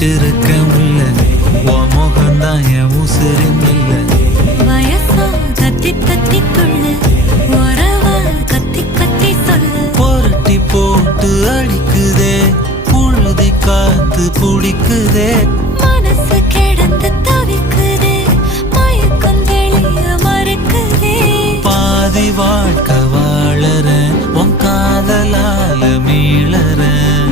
வச்சிருக்க முல்ல உன் முகம்தான் என் உசுரின் இல்ல வயசா தத்தி தத்தி துள்ளு உறவா கத்தி கத்தி சொல்லு புரட்டி போட்டு அடிக்குதே புழுதி காத்து புடிக்குதே மனசு கிடந்து தவிக்குதே மயக்கம் தெளிய மறுக்குதே பாதி வாழ்க்கை வாழறேன் உன் காதலால மீளறேன்